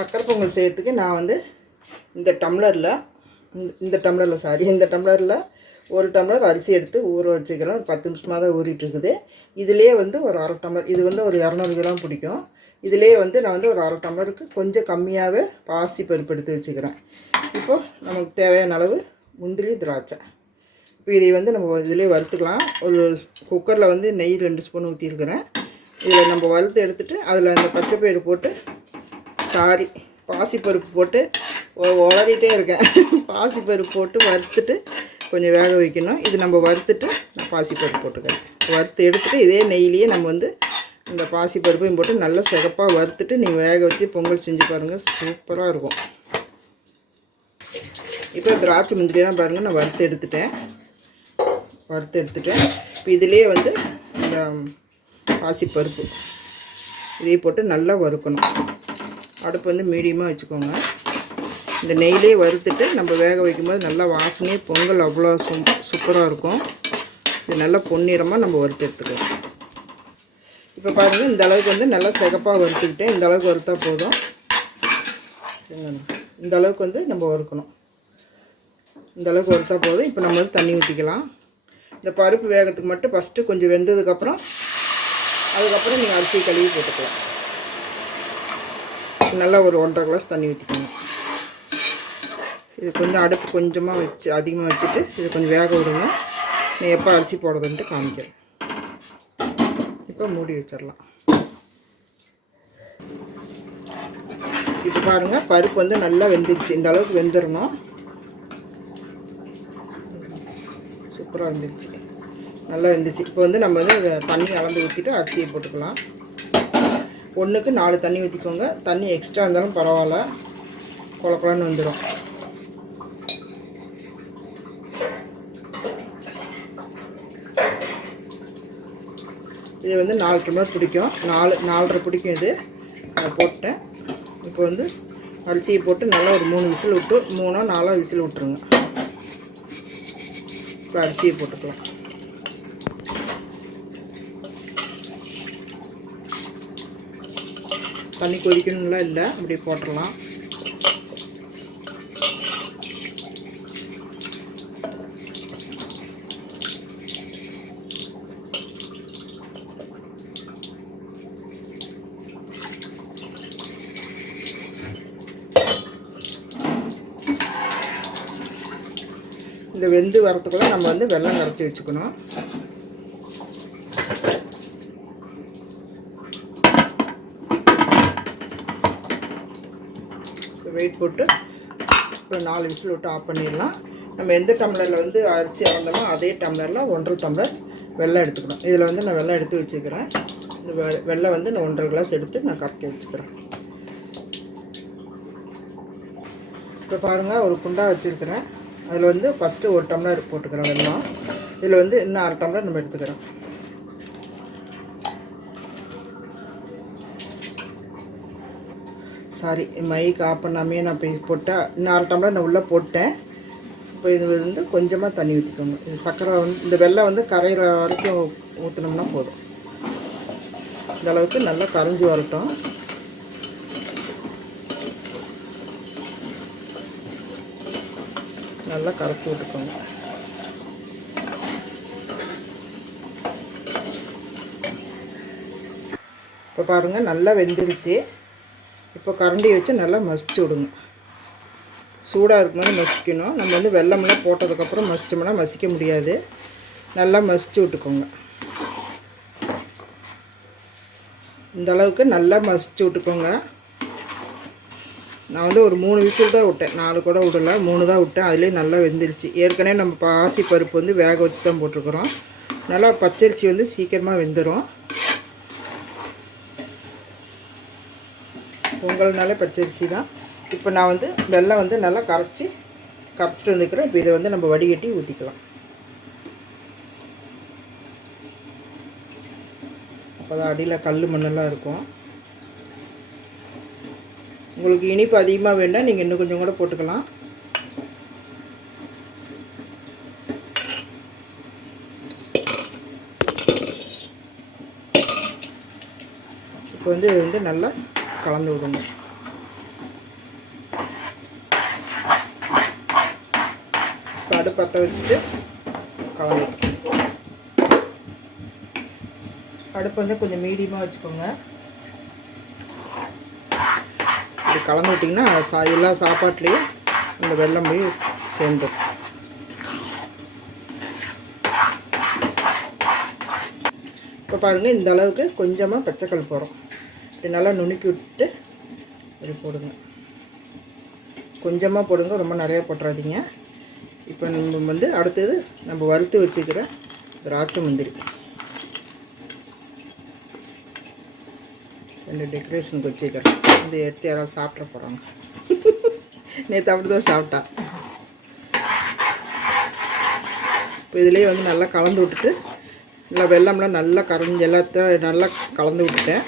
சக்கரை பொங்கல் செய்யறதுக்கு நான் வந்து இந்த டம்ளரில் இந்த டம்ளரில் ஒரு டம்ளர் அரிசி எடுத்து ஊற வச்சுக்கிறேன். ஒரு 10 நிமிஷமாக தான் ஊறிட்டு இருக்குது. இதுலேயே வந்து ஒரு அரை டம்ளர், இது வந்து ஒரு 200 கிராம் பிடிக்கும். இதுலேயே வந்து நான் வந்து ஒரு அரை டம்ளருக்கு கொஞ்சம் கம்மியாகவே பாசி பருப்பு எடுத்து வச்சுக்கிறேன். இப்போது நமக்கு தேவையான அளவு முந்திரி, திராட்சை. இப்போ இதை வந்து நம்ம இதிலே வறுத்துக்கலாம். ஒரு குக்கரில் வந்து நெய் 2 ஸ்பூன் ஊற்றிருக்கிறேன். இதில் நம்ம வறுத்து எடுத்துகிட்டு அதில் அந்த பச்சைப்பயிறு போட்டு பாசிப்பருப்பு போட்டு உளறிட்டே இருக்கேன். பாசிப்பருப்பு போட்டு வறுத்துட்டு கொஞ்சம் வேக வைக்கணும். இது நம்ம வறுத்துட்டு நான் பாசிப்பருப்பு போட்டுக்கிறேன். வறுத்து எடுத்துகிட்டு இதே நெய்லேயே நம்ம வந்து இந்த பாசிப்பருப்பையும் போட்டு நல்லா சிகப்பாக வறுத்துட்டு நீங்கள் வேக வச்சு பொங்கல் செஞ்சு பாருங்கள், சூப்பராக இருக்கும். இப்போ திராட்சை முந்திரியெல்லாம் பாருங்கள், நான் வறுத்து எடுத்துட்டேன். இப்போ இதிலே வந்து இந்த பாசிப்பருப்பு இதை போட்டு நல்லா வறுக்கணும். அடுப்பு வந்து மீடியமாக வச்சுக்கோங்க. இந்த நெய்லேயே வறுத்துட்டு நம்ம வேக வைக்கும்போது நல்லா வாசனையே பொங்கல் அவ்வளோ சூப்பராக இருக்கும். இது நல்லா பொன்னிறமாக நம்ம வறுத்து எடுத்துக்கலாம். இப்போ பாருங்கள், இந்த அளவுக்கு வந்து நல்லா சிகப்பாக வறுத்துக்கிட்டேன். இந்த அளவுக்கு வறுத்தா போதும். இந்த அளவுக்கு வந்து நம்ம வறுக்கணும். இந்த அளவுக்கு வறுத்தா போதும். இப்போ நம்ம வந்து தண்ணி ஊற்றிக்கலாம். இந்த பருப்பு வேகத்துக்கு மட்டும் ஃபஸ்ட்டு கொஞ்சம் வெந்ததுக்கப்புறம் அதுக்கப்புறம் நீங்கள் அரிசி கழுவி போட்டுக்கலாம். நல்லா ஒரு 1.5 கிளாஸ் தண்ணி ஊற்றிக்கணும். இது கொஞ்சம் அடுப்பு கொஞ்சமாக வச்சு அதிகமாக வச்சுட்டு இது கொஞ்சம் வேக விடுங்க. நான் எப்போ அரிசி போடுறதுன்ட்டு காமிக்கிறேன். இப்போ மூடி வச்சிடலாம். இப்போ பாருங்கள், பருப்பு வந்து நல்லா வெந்துடுச்சு. இந்த அளவுக்கு வெந்துடணும். சூப்பராக வெந்துடுச்சு, நல்லா வெந்துச்சு. இப்போ வந்து நம்ம வந்து தண்ணி அளந்து ஊற்றிட்டு அரிசியை போட்டுக்கலாம். 1க்கு 4 தண்ணி ஊற்றிக்கோங்க. தண்ணி எக்ஸ்ட்ரா இருந்தாலும் பரவாயில்ல, குழக்குழன்னு வந்துடும். இது வந்து 4 டம்ளர் பிடிக்கும், 4.5 பிடிக்கும். இது நான் போட்டேன். இப்போ வந்து அரிசியை போட்டு நல்லா ஒரு 3 விசில் விட்டு 3 4 விசில் விட்டுருங்க. இப்போ அரிசியை போட்டுக்கலாம். தண்ணி கொதிக்கணும்லாம் இல்லை, அப்படியே போட்டுடலாம். இந்த வெந்து வரத்துக்குள்ள நம்ம வந்து வெல்லம் கரைச்சி வச்சுக்கணும். வெயிட் போட்டு இப்போ 4 விசில் விட்டு ஆஃப் பண்ணிடலாம். நம்ம எந்த டம்ளரில் வந்து அரிசி அளந்தோமோ அதே டம்ளரில் 1.5 டம்ளர் வெல்லம் எடுத்துக்கணும். இதில் வந்து நான் வெல்லம் எடுத்து வச்சுக்கிறேன். இந்த வெல்லம் வந்து நான் 1.5 கிளாஸ் எடுத்து நான் கரைச்சி வச்சுக்கிறேன். இப்போ பாருங்கள், ஒரு குண்டா வச்சுருக்கிறேன். அதில் வந்து ஃபஸ்ட்டு 1 டம்ளர் போட்டுக்கிறேன் வெல்லம். இதில் வந்து இன்னும் 1/2 டம்ளர் நம்ம எடுத்துக்கிறோம். சாரி, மைக் ஆஃப் பண்ணாமே நான் போட்டேன். இன்னும் 1/2 டம்ளர் நான் உள்ளே போட்டேன். இப்போ இது வந்து கொஞ்சமாக தண்ணி ஊற்றிக்கோங்க. இது சர்க்கரை வந்து இந்த வெல்லம் வந்து கரையிற வரைக்கும் ஊற்றினோம்னா போதும். இந்த அளவுக்கு நல்லா கரைஞ்சி வரட்டும். நல்லா கரைச்சி விட்டுக்கோங்க. இப்போ பாருங்கள், நல்லா வெந்துருச்சு. இப்போ கரண்டி வச்சு நல்லா மசிச்சு விடுங்க. சூடாக இருக்கும்போது மசிக்கணும். நம்ம வந்து வெல்லமெல்லாம் போட்டதுக்கப்புறம் மசிச்சோம்னா மசிக்க முடியாது. நல்லா மசிச்சு விட்டுக்கோங்க. இந்த அளவுக்கு நல்லா மசிச்சு விட்டுக்கோங்க. நான் வந்து ஒரு 3 விசில் தான் விட்டேன், 4 கூட விடலை, 3 தான் விட்டேன். அதுலேயே நல்லா வெந்துருச்சு. ஏற்கனவே நம்ம பாசி பருப்பு வந்து வேக வச்சு தான் போட்டிருக்கிறோம். நல்லா பச்சரிசி வந்து சீக்கிரமாக வெந்துடும். பொங்கல்னாலே பச்சரிசி தான். இப்போ நான் வந்து வெல்லம் வந்து நல்லா கரைச்சிட்டு வந்துக்கிறேன். இப்போ இதை வந்து நம்ம வடிகட்டி ஊற்றிக்கலாம். அப்போ தான் அடியில் கல் மண்ணெல்லாம் இருக்கும். உங்களுக்கு இனிப்பு அதிகமாக வேண்டாம், நீங்கள் இன்னும் கொஞ்சம் கூட போட்டுக்கலாம். இப்போ வந்து இது வந்து நல்லா கலந்து விடுங்க. அடுப்பு பற்ற வச்சுட்டு கலந்துக்கலாம். அடுப்பு வந்து கொஞ்சம் மீடியமாக வச்சுக்கோங்க. இப்படி கலந்து விட்டிங்கன்னா எல்லா சாப்பாட்லேயும் இந்த வெல்லம் போய் சேர்ந்துடும். இப்போ பாருங்கள், இந்த அளவுக்கு கொஞ்சமாக பச்சைக்கல் போகிறோம். இப்படி நல்லா நுணுக்கி விட்டு இப்படி போடுங்க. கொஞ்சமாக போடுங்க, ரொம்ப நிறையா போட்டுறாதீங்க. இப்போ நம்ம வந்து அடுத்தது நம்ம வறுத்து வச்சுக்கிற திராட்சை முந்திரி 2 டெக்கரேஷனுக்கு வச்சுக்கிறேன். இந்த எடுத்து யாராவது சாப்பிட்ற போகிறாங்க. நேற்று அப்படி தான் சாப்பிட்டா. இப்போ இதிலே வந்து நல்லா கலந்து விட்டுட்டு நல்லா வெல்லம்லாம் நல்லா கரைஞ்சி எல்லாத்தையும் நல்லா கலந்து விட்டுட்டேன்.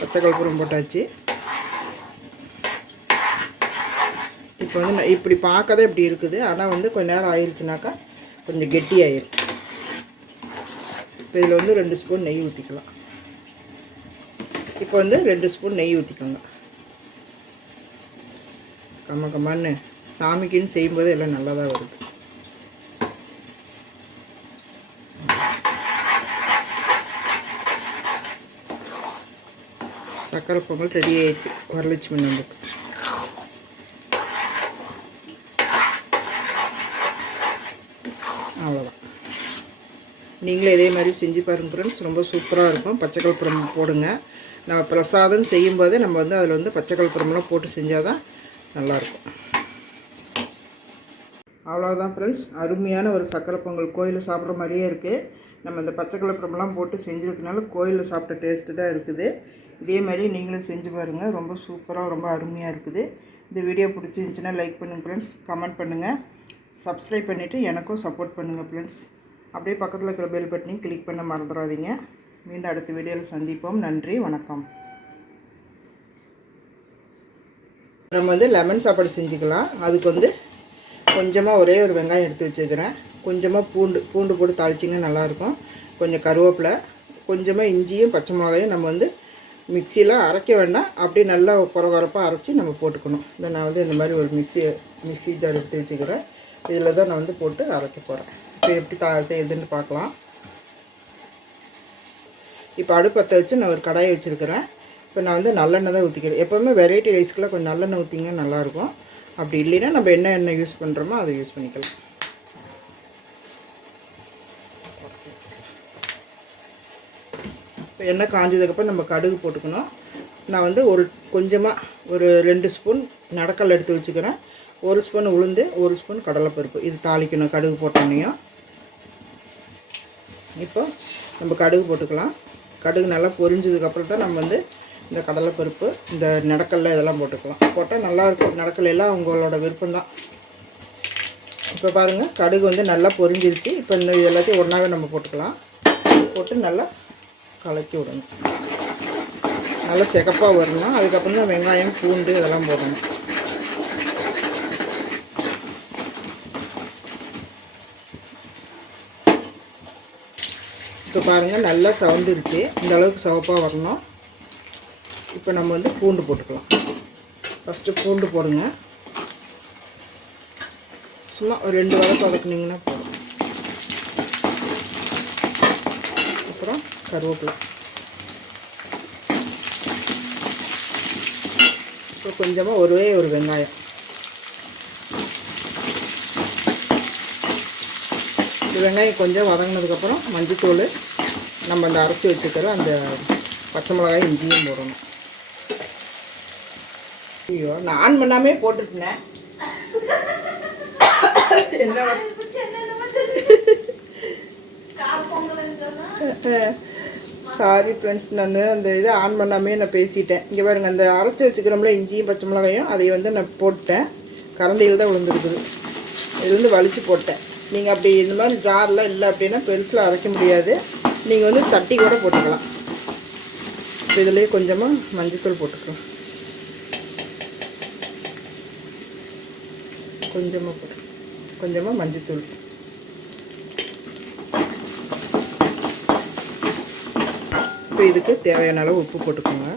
பச்சை கற்பூரம் போட்டாச்சு. இப்போ வந்து இப்படி பார்க்க தான் இப்படி இருக்குது. ஆனால் வந்து கொஞ்ச நேரம் ஆயிடுச்சுனாக்கா கொஞ்சம் கெட்டியாயிடும். இப்போ இதில் வந்து 2 ஸ்பூன் நெய் ஊற்றிக்கலாம். இப்போ வந்து 2 ஸ்பூன் நெய் ஊற்றிக்கோங்க. கம்மன்னு சாமிக்குன்னு செய்யும்போது எல்லாம் நல்லா தான் வருது. சக்கரை பொங்கல் ரெடி ஆயிடுச்சு வரலட்சுமி நோம்புக்கு. அவ்வளோதான். நீங்களும் இதே மாதிரி செஞ்சு பாருங்க ஃப்ரெண்ட்ஸ். ரொம்ப சூப்பராக இருக்கும். பச்சை கற்பூரம் போடுங்க. நம்ம பிரசாதம் செய்யும்போதே நம்ம வந்து அதில் வந்து பச்சை கற்பூரம்லாம் போட்டு செஞ்சால் தான் நல்லாயிருக்கும். அவ்வளோதான் ஃப்ரெண்ட்ஸ். அருமையான ஒரு சக்கரை பொங்கல் கோயிலில் சாப்பிட்ற மாதிரியே இருக்குது. நம்ம இந்த பச்சை கற்பூரம்லாம் போட்டு செஞ்சுருக்கனால கோயிலில் சாப்பிட்ட டேஸ்ட்டு தான் இருக்குது. இதே மாதிரி நீங்களும் செஞ்சு பாருங்கள். ரொம்ப சூப்பராக ரொம்ப அருமையாக இருக்குது. இந்த வீடியோ பிடிச்சிருந்துச்சின்னா லைக் பண்ணுங்கள் ஃப்ரெண்ட்ஸ், கமெண்ட் பண்ணுங்கள், சப்ஸ்கிரைப் பண்ணிவிட்டு எனக்கும் சப்போர்ட் பண்ணுங்கள் ஃப்ரெண்ட்ஸ். அப்படியே பக்கத்தில் இருக்கிற பெல் பட்டனையும் கிளிக் பண்ண மறந்துடாதீங்க. மீண்டும் அடுத்த வீடியோவில் சந்திப்போம். நன்றி, வணக்கம். நம்ம வந்து லெமன் சாப்பாடு செஞ்சுக்கலாம். அதுக்கு வந்து கொஞ்சமாக ஒரே ஒரு வெங்காயம் எடுத்து வச்சுக்கிறேன். கொஞ்சமாக பூண்டு போட்டு தாளிச்சிங்கன்னா நல்லாயிருக்கும். கொஞ்சம் கருவேப்பிலை, கொஞ்சமாக இஞ்சியும் பச்சை மிளகாயும் நம்ம வந்து மிக்சியில் அரைக்க வேண்டாம். அப்படியே நல்லா குறப்பாக அரைச்சி நம்ம போட்டுக்கணும். இதை நான் வந்து இந்த மாதிரி ஒரு மிக்சி ஜார் எடுத்து வச்சுக்கிறேன். இதில் தான் நான் வந்து போட்டு அரைக்க போகிறேன். இப்போ எப்படி செய்யுதுன்னு பார்க்கலாம். இப்போ அடுப்பு பற்ற வச்சு நான் ஒரு கடாயை வச்சுருக்கிறேன். இப்போ நான் வந்து நல்லெண்ணெய் தான் ஊற்றிக்கிறேன். எப்போவுமே வெரைட்டி ரைஸ்க்கெலாம் கொஞ்சம் நல்லெண்ணெய் ஊற்றிங்க நல்லாயிருக்கும். அப்படி இல்லைன்னா நம்ம என்ன எண்ணெய் யூஸ் பண்ணுறோமோ அதை யூஸ் பண்ணிக்கலாம். இப்போ எண்ணெய் காஞ்சதுக்கப்புறம் நம்ம கடுகு போட்டுக்கணும். நான் வந்து கொஞ்சமாக ஒரு 2 ஸ்பூன் நடக்கல் எடுத்து வச்சுக்கிறேன். 1 ஸ்பூன் உளுந்து, 1 ஸ்பூன் கடலைப்பருப்பு. இது தாளிக்கணும் கடுகு போட்டோன்னையும். இப்போ நம்ம கடுகு போட்டுக்கலாம். கடுகு நல்லா பொரிஞ்சதுக்கப்புறம் தான் நம்ம வந்து இந்த கடலைப்பருப்பு, இந்த நடக்கல்ல இதெல்லாம் போட்டுக்கலாம். போட்டால் நல்லாயிருக்கும். நடக்கல் எல்லாம் உங்களோட விருப்பம்தான். இப்போ பாருங்கள், கடுகு வந்து நல்லா பொரிஞ்சிருச்சு. இப்போ இந்த எல்லாத்தையும் ஒன்றாவே நம்ம போட்டுக்கலாம். போட்டு நல்லா கலக்கி விடணும். நல்லா சிகப்பாக வரணும். அதுக்கப்புறம் தான் வெங்காயம், பூண்டு இதெல்லாம் போடணும். இப்போ பாருங்கள், நல்லா சவந்துருச்சு. இந்த அளவுக்கு சிவப்பாக வரணும். இப்போ நம்ம வந்து பூண்டு போட்டுக்கலாம். ஃபஸ்ட்டு பூண்டு போடுங்க. சும்மா ஒரு 2 வதக்கு வதக்குனிங்கன்னா போதும். அப்புறம் கருவேப்பிலை. இப்போ கொஞ்சமாக ஒரே ஒரு வெங்காயம். இந்த வெங்காயம் கொஞ்சம் வதங்கினதுக்கப்புறம் மஞ்சத்தூள், நம்ம அந்த அரைச்சி வச்சுக்கிற அந்த பச்சை மிளகாய், இஞ்சியும் போடணும். ஐயோ, நான் ஆன் பண்ணாமே போட்டுட்டேன். என்ன சாரி ஃப்ரெண்ட்ஸ், நான் அந்த இதை ஆன் பண்ணாமே நான் பேசிட்டேன். இங்கே பாருங்கள், அந்த அரைச்சி வச்சுக்கிறோம்ல இஞ்சியும் பச்சை மிளகாயும், அதை வந்து நான் போட்டேன். கரண்டியில் தான் விழுந்துருக்குது. இது வந்து வலிச்சு போட்டேன். நீங்கள் அப்படி இந்த மாதிரி ஜாரில் இல்லை அப்படின்னா பெருசில் அரைக்க முடியாது. நீங்கள் வந்து தட்டி கூட போட்டுக்கலாம். இப்போ இதுலேயே கொஞ்சமாக மஞ்சத்தூள் போட்டுக்கலாம். கொஞ்சமாக மஞ்சத்தூள். இப்போ இதுக்கு தேவையான அளவு உப்பு போட்டுக்கோங்க.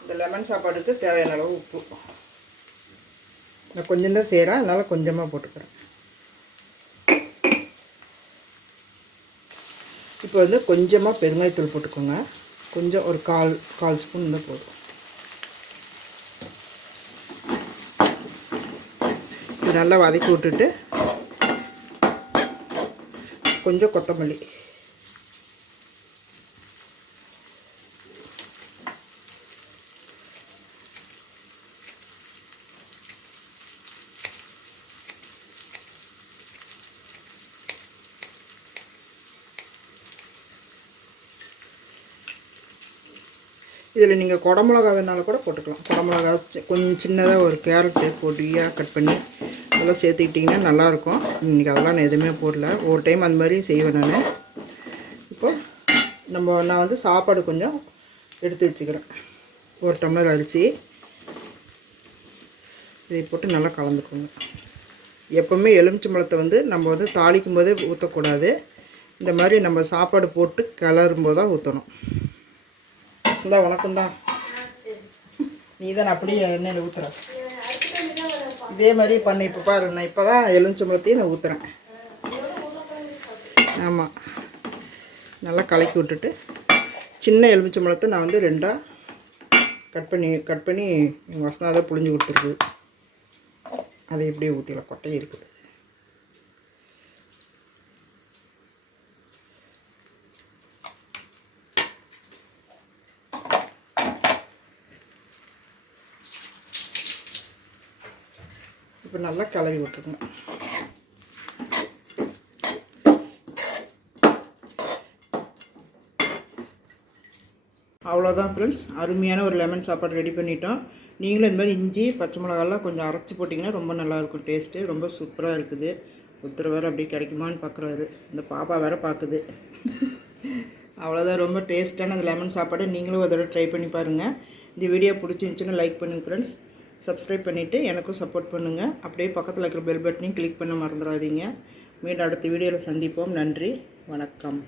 இந்த லெமன் சாப்பாடுக்கு தேவையான அளவு உப்பு. நான் கொஞ்சம் தான் செய்கிறேன், அதனால் கொஞ்சமாக போட்டுக்கிறேன். இப்போ வந்து கொஞ்சமாக பெருங்காயத்தூள் போட்டுக்கோங்க. கொஞ்சம் ஒரு கால் ஸ்பூன் இருந்தால் போதும். இது நல்லா வதக்கி விட்டுட்டு கொஞ்சம் கொத்தமல்லி, இதில் நீங்கள் குடமிளகா வேணாலும் கூட போட்டுக்கலாம். குடமிளகா கொஞ்சம் சின்னதாக ஒரு கேரட்டு பொடியாக கட் பண்ணி அதெல்லாம் சேர்த்துக்கிட்டிங்கன்னா நல்லாயிருக்கும். இன்றைக்கி அதெல்லாம் நான் எதுவுமே போடல. ஒரு டைம் அந்த மாதிரி செய்வேன் நான். இப்போ நான் வந்து சாப்பாடு கொஞ்சம் எடுத்து வச்சுக்கிறேன். ஒரு டம்ளர் அரிசி இதை போட்டு நல்லா கலந்துக்கோங்க. எப்போவுமே எலுமிச்சம்பழத்தை வந்து நம்ம வந்து தாளிக்கும் போதே ஊற்றக்கூடாது. இந்த மாதிரி நம்ம சாப்பாடு போட்டு கிளறும் போது தான் ஊற்றணும். சுந்தா வணக்கம் தான். நீ தான் அப்படியே எண்ணெயில் ஊற்றுற. இதே மாதிரி பண்ண. இப்போ பாரு, நான் இப்போ தான் எலுமிச்சம்பழத்தையும் நான் ஊற்றுறேன். ஆமாம், நல்லா கலக்கி விட்டுட்டு சின்ன எலுமிச்சம்பழத்தை நான் வந்து 2ஆக கட் பண்ணி எங்கள் வசந்தா தான் புழிஞ்சு கொடுத்துருக்குது. அதை எப்படியே ஊற்றிடலாம், கொட்டை இருக்குது. இப்போ நல்லா கலவி விட்டுருங்க. அவ்வளோதான் ஃப்ரெண்ட்ஸ், அருமையான ஒரு லெமன் சாப்பாடு ரெடி பண்ணிட்டோம். நீங்களும் இந்த மாதிரி இஞ்சி பச்சை மிளகாலாம் கொஞ்சம் அரைச்சி போட்டிங்கன்னா ரொம்ப நல்லாயிருக்கும். டேஸ்ட்டு ரொம்ப சூப்பராக இருக்குது. ஒருத்தர் வேறு அப்படியே கிடைக்குமான்னு பார்க்குறாரு. இந்த பாப்பா வேறு பார்க்குது. அவ்வளோதான், ரொம்ப டேஸ்ட்டான அந்த லெமன் சாப்பாடு. நீங்களும் அதோட ட்ரை பண்ணி பாருங்கள். இந்த வீடியோ பிடிச்சிருந்துச்சுன்னா லைக் பண்ணுங்கள் ஃப்ரெண்ட்ஸ். சப்ஸ்கிரைப் பண்ணிவிட்டு எனக்கும் சப்போர்ட் பண்ணுங்கள். அப்படியே பக்கத்தில் இருக்கிற பெல் பட்டனையும் கிளிக் பண்ண மறந்துடாதீங்க. மீண்டும் அடுத்த வீடியோவில் சந்திப்போம். நன்றி, வணக்கம்.